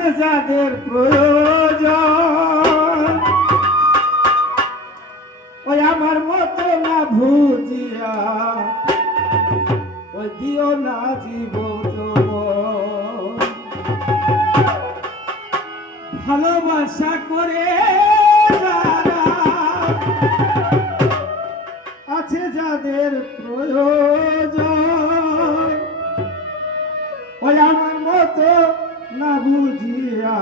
আছে যাদের প্রয়োজন ওই আমার মতো না ভুজিয়া ওই দিও না জীবন ভালোবাসা করে যারা আছে যাদের প্রয়োজন ওই আমার মতো না বুঝিয়া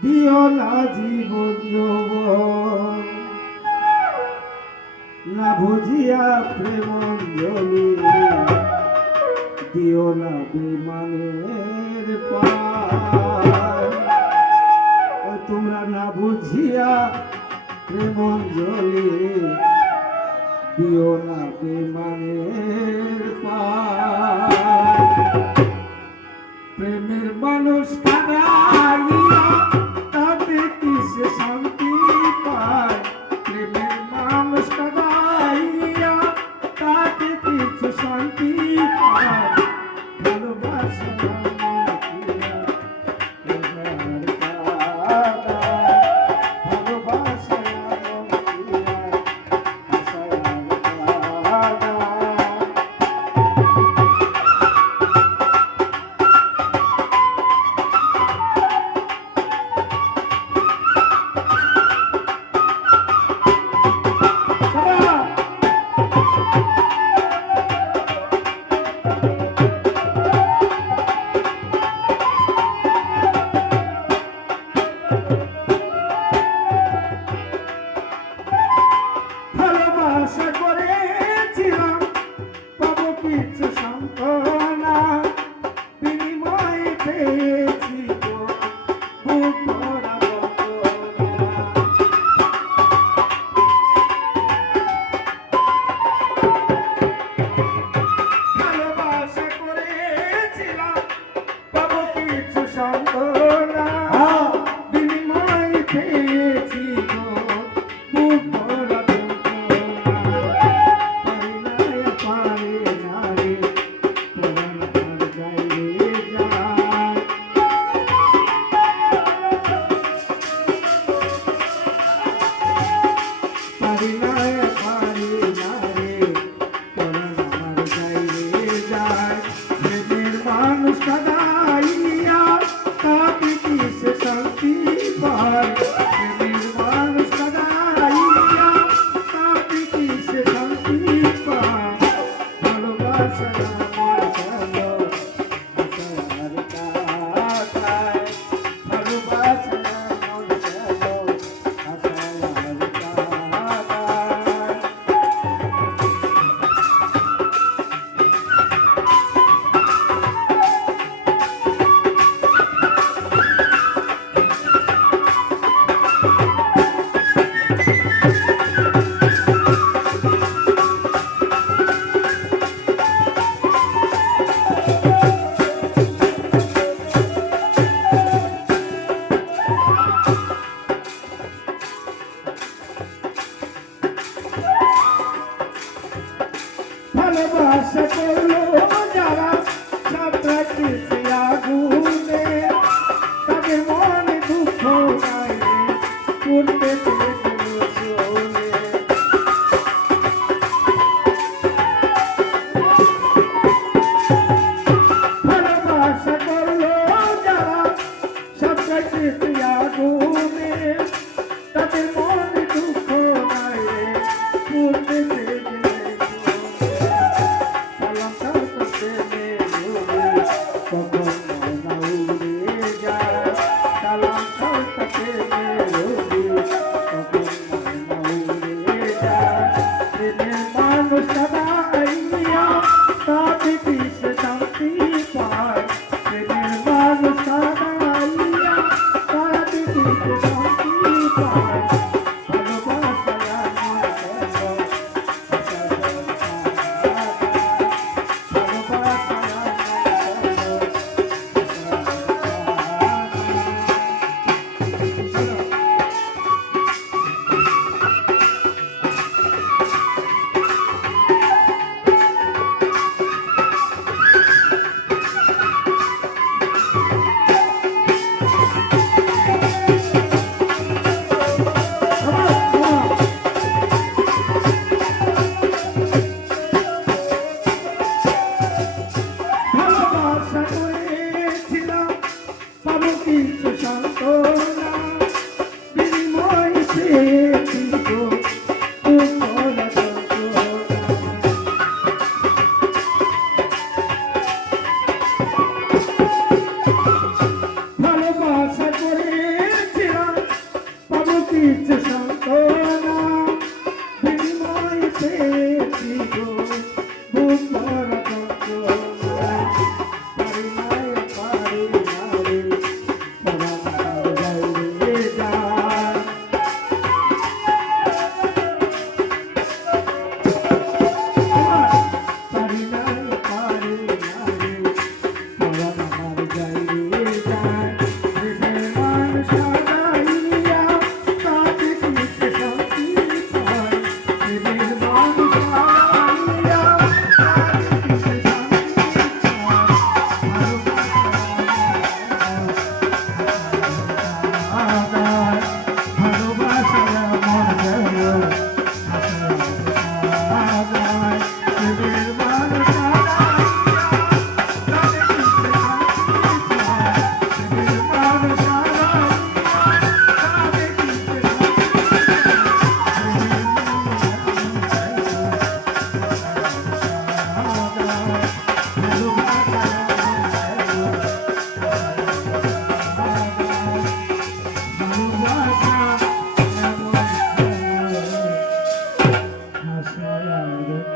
দিও না জীবন না বুঝিয়া প্রেম অঞ্জলি দিও না বিমানের পার ওই তোমরা না বুঝিয়া প্রেম অঞ্জলি দিও না বিমানের পার প্রেমের মানুষ কাঁদাইয়া তাতে কিসে শান্তি পায় প্রেমের মানুষ কাঁদাইয়া তাতে কিছু শান্তি পায় ভালোবাসা আশা করেছিলাম পাবো কিছু সান্ত্বনা বিনিময়ে পেয়েছি বুক ভরা ভালোবাসা করেছিলাম পাবো কিছু সান্ত্বনা বিনিময়ে পেয়েছি বুক ভরা ভালোবাসা করলো যারা সাঁতরাইতেছে আগুনে তাদের মনে দুঃখ গায়ে করতে ভালোবাসা করলো যারা সাঁতরাইতেছে আগুনে তাদের মনে দুঃখ গায়ে করতে মায়ার